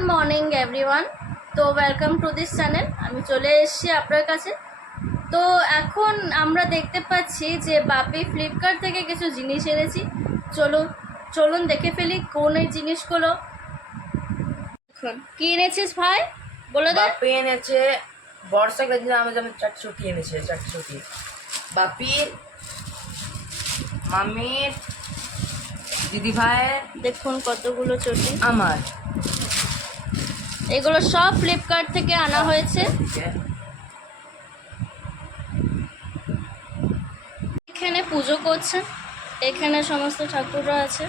Good morning everyone. তো welcome to this channel. আমি চলে এসেছি আপনার কাছে। তো এখন আমরা দেখতে পাচ্ছি যে বাপি ফ্লিপকার্ট থেকে কিছু জিনিস এনেছি। চলুন দেখে ফেলি কোন এই জিনিসগুলো। এখন কি এনেছিস ভাই বলে দে। বাপি এনেছে বর্ষাকালের জন্য আমার যেমন চারটি এনেছে, চারটি বাপির, মামির, দিদি ভাইয়ের, দেখুন কতগুলো চটি। আমার এগুলো সব ফ্লিপকার্ট থেকে আনা হয়েছে। এখানে পুজো করছেন, এখানে সমস্ত ঠাকুররা আছে।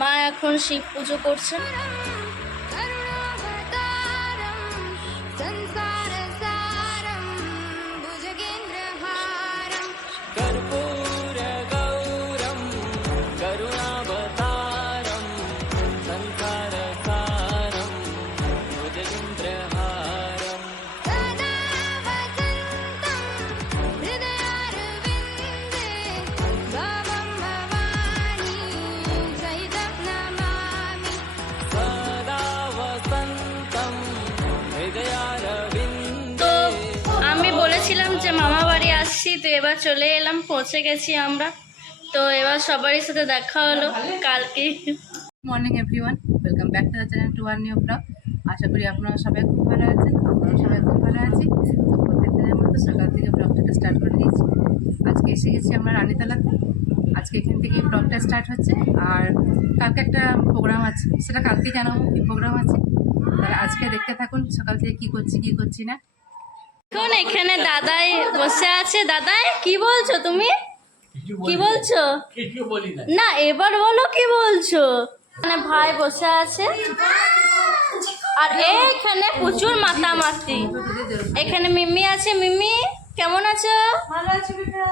মা এখন শিব পুজো করছেন। যে মামা বাড়ি আসছি, তো এবার চলে এলাম, পৌঁছে গেছি আমরা। তো এবার সবারই সাথে দেখা হলো কালকে। Morning everyone, welcome back to the channel to our new blog. আশা করি আপনারা সবাই খুব ভালো আছেন, আমরা সবাই খুব ভালো আছি। তো প্রত্যেক দিনের মতো সকাল থেকে ব্লগটাকে স্টার্ট করে দিয়েছি। আজকে এসে গেছি আমরা রানীতলাতে। আজকে এখান থেকেই ব্লগটা স্টার্ট হচ্ছে। আর কালকে একটা প্রোগ্রাম আছে, সেটা কালকে জানাবো কী প্রোগ্রাম আছে। তাহলে আজকে দেখতে থাকুন সকাল থেকে কী করছি না। এখন এখানে দাদাই বসে আছে। দাদাই কি বলছো তুমি? কি বলছো? না এবার বলো কি বলছো। এখানে ভাই বসে আছে, আর এখানে প্রচুর মাতামাতি। এখানে মিমি আছে। মিমি কেমন আছো? ভালো আছে বেটা।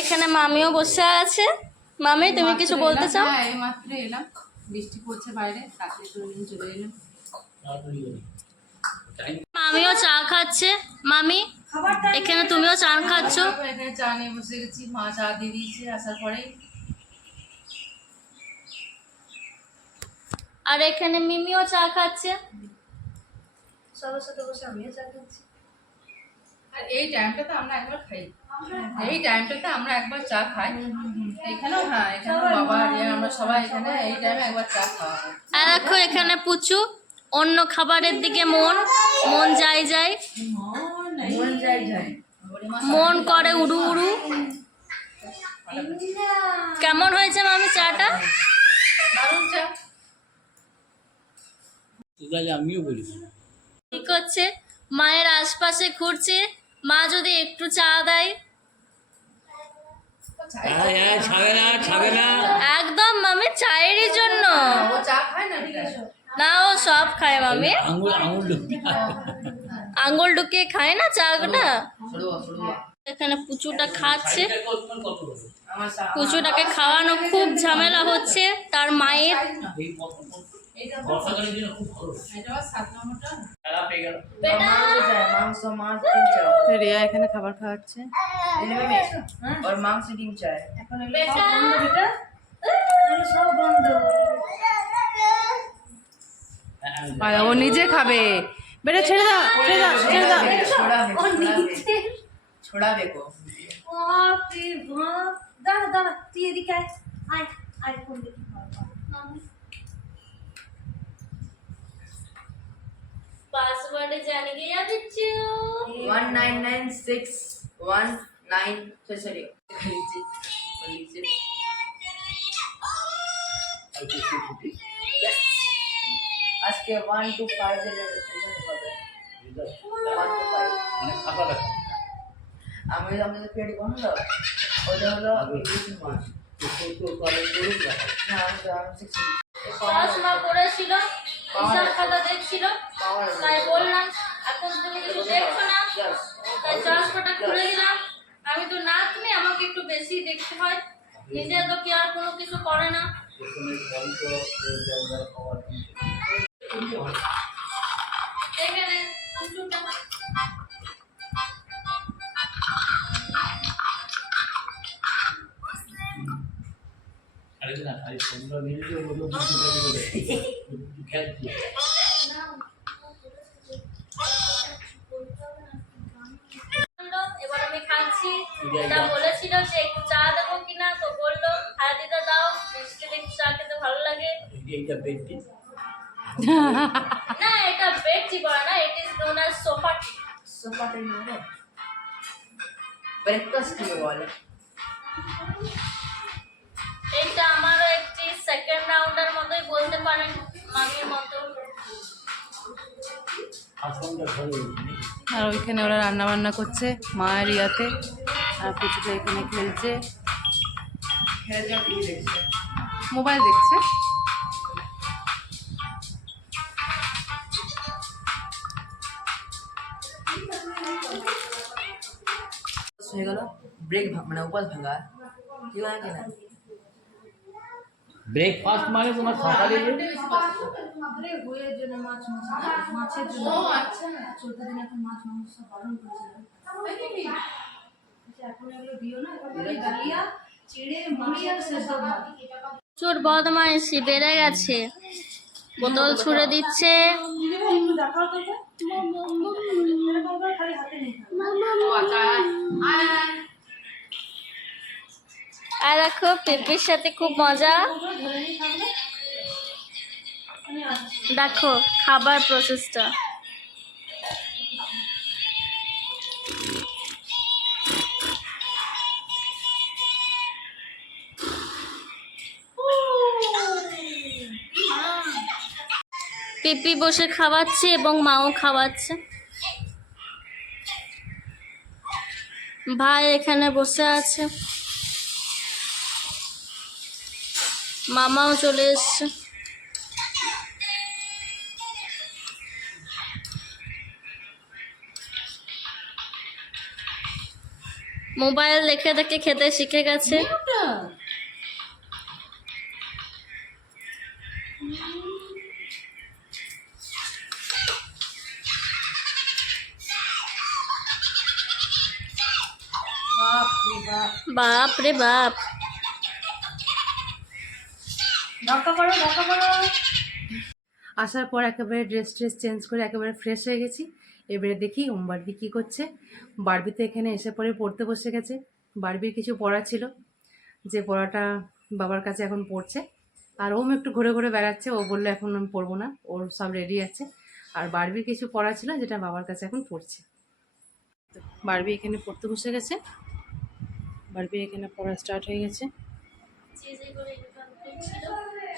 এখানে মামিও বসে আছে। মামি তুমি কিছু বলতে চাও? এই মাত্র এলাম, বৃষ্টি পড়ছে বাইরে, তাড়াতাড়ি করে চলে এলাম। মামিও চা খাচ্ছে। মামি এখানে তুমিও চা খাচ্ছ? এখানে চা নিয়ে বসে গেছি, মা চা দিয়ে দিয়েছে আসার পরে। আর এখানে মিমিও চা খাচ্ছে। সবার সাথে বসে আমিও চা খাচ্ছি। আর এই টাইমটাতে আমরা একবার খাই, এই টাইমটাতে আমরা একবার চা খাই এখানেও। হ্যাঁ, এখানে বাবা আমরা সবাই এখানে এই টাইমে একবার চা খাওয়া হয়। আর দেখো এখানে পুচু অন্য খাবারের দিকে মন যায় মন করে উড়ু উড়ু। কেমন হয়েছে মামি চাটা? দারুণ চা। আমিও বলি কি করছে? মায়ের আশপাশে ঘুরছে, মা যদি একটু চা দেয়। ছাবে না। একদম মামি চায়েরই জন্য। ও চা খায় না? না ও সব খায় মামি। আঙুল ঢুকিয়ে খায় না চাটা। এখানে পুচুটা খাচ্ছে। পুচুটাকে খাওয়ানো খুব ঝামেলা হচ্ছে তার মায়ের। রিয়া এখানে খাবার খাওয়াচ্ছে। মাংস ডিম চায় এখন সব বন্ধ। ও নিজে খাবে বেটা, ছেড়ে দাও। ছড়াবে গো। দাঁড়া তুই এদিকে আয় ফোন দেখি। पासवर्ड जान गया बिच्चू। 19961 सॉरी আজকে 1 to 5 এর রেজাল্ট হবে। 1 to 5 মানে খাতা দেখা আমাদের পেট বন্ধ। ওটা হলো ইংলিশ মাস। তো কলেজ করুন না। না আমি 6 চশমা পড়েছিল, হিসাব খাতা দেখছিল, তাই বললাম এখন তুমি কিছু দেখছো না, তাই চশমাটা খুলে দিলাম। আমি তো না, তুমি আমাকে একটু বেশি দেখতে হয়, নিজে তো কি আর কোনো কিছু করে না। এখানে ছাড়বে না, খালি 15 মিনিটের মধ্যে দুটো বেজে যাবে। খেলছি। এবার আমি খাচ্ছি। দিদা বলেছিল যে একটু চা দেবো কিনা, তো বললো হ্যাঁ দিদা দাও, মিষ্টি একটু চা খেতে ভালো লাগে। এইটা বেডটি। না এটা বেড টি বলে না, it is known as sofa tea. Sofa tea মানে ব্রেকফাস্ট টি বলে। এটা আমারও একটি সেকেন্ড রাউন্ডের মতোই বলতে পারেন, মামির মতো। আসনটা ধরে উঠি। আর ওইখানে ওরা রান্না বান্না করছে মায়ের ইয়াতে, আর কিছুটা এখানে খেলছে, খেয়ে যা কি দেখছে। মোবাইল দেখছে। হয়ে গেল ব্রেক মানে উপবাস ভাঙা কি হয় কিনা। ব্রেকফাস্ট মানে তোমার সকালে যে মাছের জন্য 14 দিন এখন মাছ মাংস বারণ করেছিল। এখন এগুলো দিও না, এখন ডালিয়া চিড়ে মুড়ি আর সেদ্ধ ভাত। চোর বদমাইশি বেড়ে গেছে, বোতল ছুঁড়ে দিচ্ছে। দেখাও তো খালি হাতে নিয়ে আর দেখো পেঁপের সাথে খুব মজা। দেখো খাবার প্রসেসটা। পেপি বসে খাওয়াচ্ছে এবং মাও খাওয়াচ্ছে। ভাই এখানে বসে আছে, মামাও চলে এসছে। মোবাইল দেখে দেখে খেতে শিখে গেছে। বাপ রে বাপ। আসার পর একেবারে ড্রেস চেঞ্জ করে একেবারে ফ্রেশ হয়ে গেছি। এবারে দেখি বারবি কী করছে। বারবি তো এখানে এসে পরে পড়তে বসে গেছে। বারবির কিছু পড়া ছিল, যে পড়াটা বাবার কাছে এখন পড়ছে। আর ওম একটু ঘুরে ঘুরে বেড়াচ্ছে, ও বললো এখন আমি পড়বো না, ওর সব রেডি আছে। আর বারবির কিছু পড়া ছিল যেটা বাবার কাছে এখন পড়ছে। বারবি এখানে পড়তে বসে গেছে, বারবির এখানে পড়া স্টার্ট হয়ে গেছে। যে যেগুলো ইনকমপ্লিট ছিল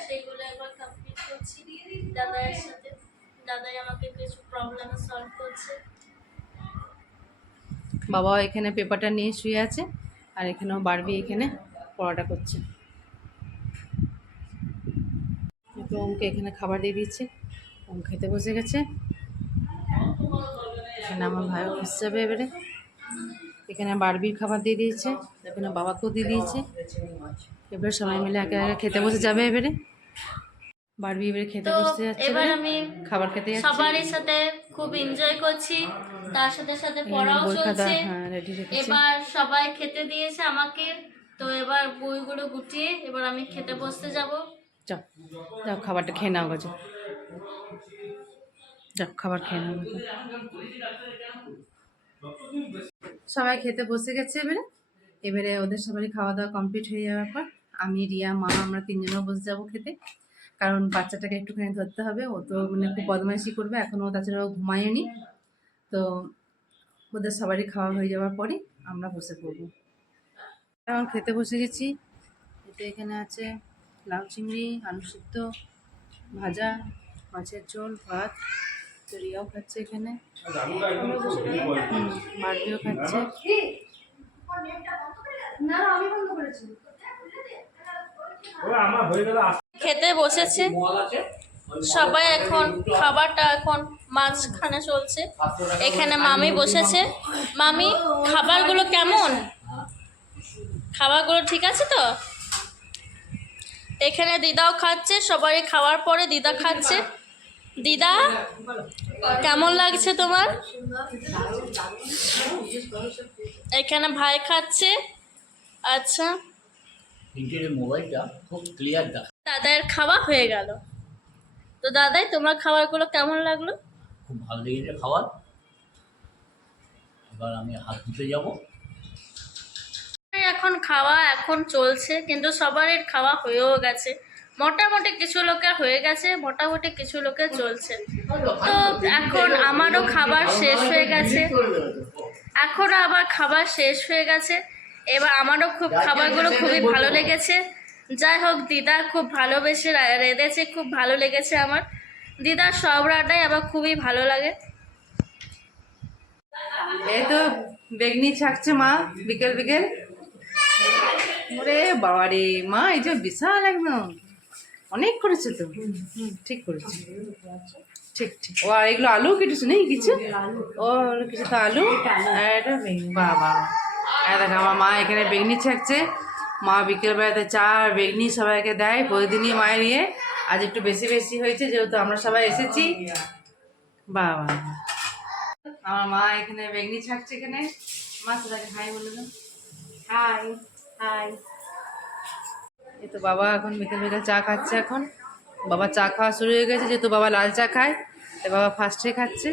সেগুলো একবার কমপ্লিট করছি দাদার সাথে। দাদাই আমাকে কিছু প্রবলেম সলভ করছে। বাবাও এখানে পেপারটা নিয়ে শুয়ে আছে, আর এখানেও বারবি এখানে পড়াটা করছে। তো ওমকে এখানে খাবার দিয়ে দিচ্ছে, ওম খেতে বসে গেছে। এখানে আমার ভাইও বসে যাবে এবারে। এখানে বারবির খাবার দিয়ে দিয়েছে, এখানে বাবাকেও দিয়ে দিয়েছে। এবারে সবাই মিলে একে একে খেতে বসে যাবে এবারে। বারবি এবারে খেতে তো বসতে যাচ্ছে, এবার আমি খাবার খেতে যাচ্ছে। সবারই সাথে খুব এনজয় করছি, তার সাথে সাথে পড়াও বই খাতা চলছে। রেডি রেখেছে। এবার সবাই খেতে দিয়েছে আমাকে, তো এবার বইগুলো গুটিয়ে এবার আমি খেতে বসতে যাব। যাও যাও খাবারটা খেয়ে নাও গো, যাও খাবার খেয়ে নাও গো। সবাই খেতে বসে গেছে এবারে। এবারে ওদের সবারই খাওয়া দাওয়া কমপ্লিট হয়ে যাওয়ার পর আমি, রিয়া, মা আমরা তিনজনও বসে যাবো খেতে। কারণ বাচ্চাটাকে একটুখানি ধরতে হবে, ও তো মানে খুব বদমাইশি করবে এখনও, তাছাড়া ও ঘুমায়নি। তো ওদের সবারই খাওয়া হয়ে যাওয়ার পরে আমরা বসে পড়বো। এখন খেতে বসে গেছি। এতে এখানে আছে লাউ চিংড়ি, আলু সিদ্ধ, ভাজা, মাছের ঝোল, ভাত। তো রিয়াও খাচ্ছে এখানে, বারবিও খাচ্ছে। না আমি বন্ধ করেছি। খেতে বসেছে সবাই, এখন খাবারটা এখন মাঝখানে চলছে। এখানে মামি বসেছে। মামি খাবারগুলো কেমন? খাবারগুলো ঠিক আছে তো? এখানে দিদাও খাচ্ছে, সবাই খাওয়ার পরে দিদা খাচ্ছে। দিদা কেমন লাগছে তোমার? এখানে ভাই খাচ্ছে। আচ্ছা ইন্টারের মোবাইলটা খুব ক্লিয়ার দেখা, দাদার খাওয়া হয়ে গেল। তো দাদাই তোমার খাবারগুলো কেমন লাগলো? খুব ভালো লেগেছে খাবার। এবার আমি হাত ধুতে যাবো। এখন খাওয়া এখন চলছে, কিন্তু সবারই খাওয়া হয়েও গেছে। মোটামুটি কিছু লোকের হয়ে গেছে, মোটামুটি কিছু লোকের চলছে। তো এখন আমারও খাবার শেষ হয়ে গেছে, এখনও আবার খাবার শেষ হয়ে গেছে। এবার আমারও খুব খাবারগুলো খুবই ভালো লেগেছে। যাই হোক, দিদা খুব ভালোবেসে রেঁধেছে, খুব ভালো লেগেছে আমার। দিদার সব রান্নাই আবার খুবই ভালো লাগে। এই তো বেগনি ছাকছে মা বিকেল বিকেল। ওরে বাবা রে মা, এই যে বিশাল একদম অনেক করেছে তো। ঠিক করেছে, ঠিক ঠিক। ও আর এগুলো আলু কেটেছে নেই কিছু? ও কিছু তো আলু আর এটা বেগনি। বাবা, দেখ আমার মা এখানে বেগনি ছাকছে। মা বিকেলবেলাতে চা আর বেগনি সবাইকে দেয় প্রতিদিনই মায়ের ইয়ে। আজ একটু বেশি বেশি হয়েছে যেহেতু আমরা সবাই এসেছি। বাবা, আমার মা এখানে বেগনি ছাকছে। এখানে মা সবাইকে হাই বলে দাও। High high. এই তো বাবা এখন বিকেল বিকেল চা খাচ্ছে। এখন বাবা চা খাওয়া শুরু হয়ে গেছে, যেহেতু বাবা লাল চা খায় তাই বাবা ফার্স্টে খাচ্ছে,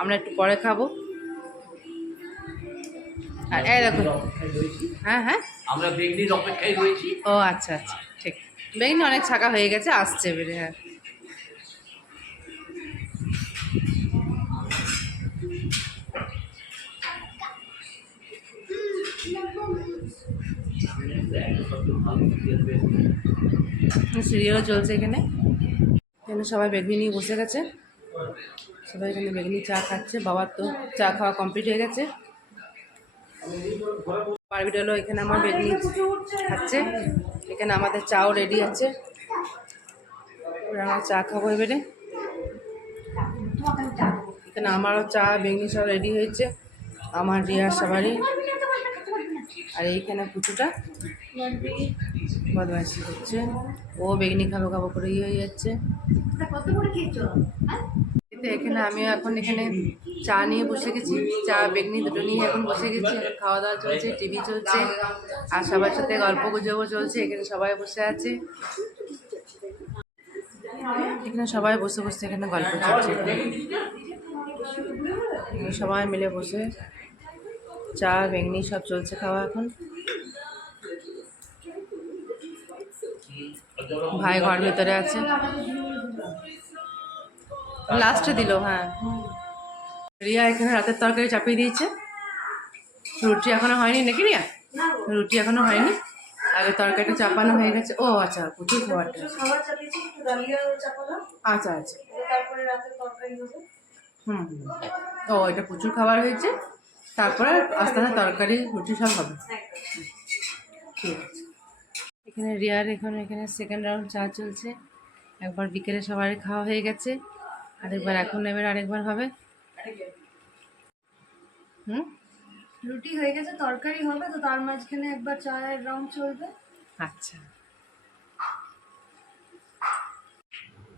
আমরা একটু পরে খাবো। আর এই দেখো, হ্যাঁ হ্যাঁ, আমরা বেগনির অপেক্ষায় রয়েছি। ও আচ্ছা আচ্ছা, ঠিক। বেগনি অনেক ছাকা হয়ে গেছে, আসছে বেড়ে। হ্যাঁ, সিরিয়ালও চলছে এখানে। এখানে সবাই বেগনি নিয়ে বসে গেছে, সবাই এখানে বেগনি চা খাচ্ছে। বাবার তো চা খাওয়া কমপ্লিট হয়ে গেছে। পারবিটালও এখানে আমার বেগনি খাচ্ছে। এখানে আমাদের চাও রেডি আছে, আমরা চা খাবো এবারে। এখানে আমারও চা বেগনি সব রেডি হয়েছে, আমার রিয়ার সবারই। আর এইখানে পুচুটা বদমাইশি করছে, ও বেগনি খাবো খাবো করে ইয়ে হয়ে যাচ্ছে। এখানে আমি এখন এখানে চা নিয়ে বসে গেছি, চা বেগনি দুটো নিয়ে এখন বসে গেছি। এখন খাওয়া দাওয়া চলছে, টিভি চলছে, আর সবার সাথে গল্প গুজবও চলছে। এখানে সবাই বসে আছে, এখানে সবাই বসে বসে এখানে গল্প চলছে। সবাই মিলে বসে চা বেগনি সব চলছে খাওয়া। এখন ভাই ঘর ভেতরে আছে, লাস্টে দিল। হ্যাঁ, রিয়া এখানে রাতের তরকারি চাপিয়ে দিয়েছে। রুটি এখনো হয়নি নাকি রিয়া? রুটি এখনো হয়নি, আগে তরকারিটা চাপানো হয়ে গেছে। ও আচ্ছা, প্রচুর খাবারটা। আচ্ছা আচ্ছা, হুম। ও, এটা প্রচুর খাবার হয়েছে, তারপরে আস্তে আস্তে তরকারি রুটি সব হবে। ঠিক আছে। এখানে রিয়ার এখানে সেকেন্ড রাউন্ড চা চলছে। একবার বিকেলে সবার খাওয়া হয়ে গেছে, আরেকবার এখন এবার আরেকবার হবে। রুটি হয়ে গেছে, তরকারি হবে, তো তার মাঝখানে একবার চায়ের রাউন্ড চলবে। আচ্ছা,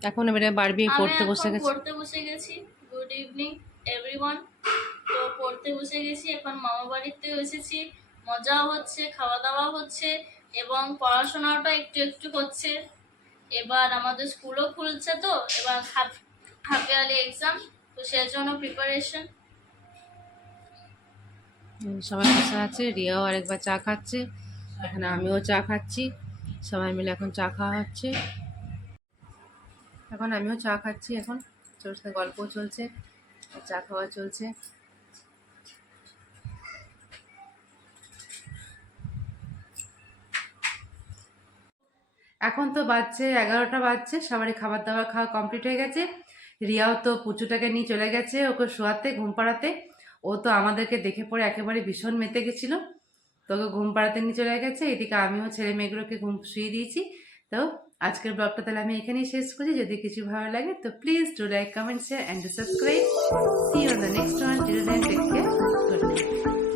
এখন এবারে বারবি পড়তে বসে গেছে। পড়তে বসে গেছি। Good evening everyone. তো পড়তে বসে গেছি, এখন মামা বাড়িতেও এসেছি। মজাও হচ্ছে, খাওয়া দাওয়া হচ্ছে, এবং পড়াশোনাটা একটু একটু হচ্ছে। এবার আমাদের স্কুলও খুলছে, তো এবার হাফ ইয়ারলি এক্সাম, তো সেই জন্য প্রিপারেশন। সবাই বসে আছে, রিয়াও আরেকবার চা খাচ্ছে, এখানে আমিও চা খাচ্ছি। সবাই মিলে এখন চা খাওয়া হচ্ছে। এখন আমিও চা খাচ্ছি, এখন তোর সাথে গল্পও চলছে, চা খাওয়া চলছে। এখন তো বাজছে 11টা বাজছে, সবারই খাবার দাবার খাওয়া কমপ্লিট হয়ে গেছে। রিয়াও তো পুচুটাকে নিয়ে চলে গেছে ওকে শোয়াতে, ঘুম পাড়াতে। ও তো আমাদেরকে দেখে পড়ে একেবারে ভীষণ মেতে গেছিলো, তো ওকে ঘুম পাড়াতে নিয়ে চলে গেছে। এদিকে আমিও ছেলে মেয়েগুলোকে ঘুম শুয়ে দিয়েছি। তো আজকের ব্লগটা তাহলে আমি এখানেই শেষ করি। যদি কিছু ভালো লাগে তো please do like, comment, share and subscribe. See you on the next one. Till then take care, good night.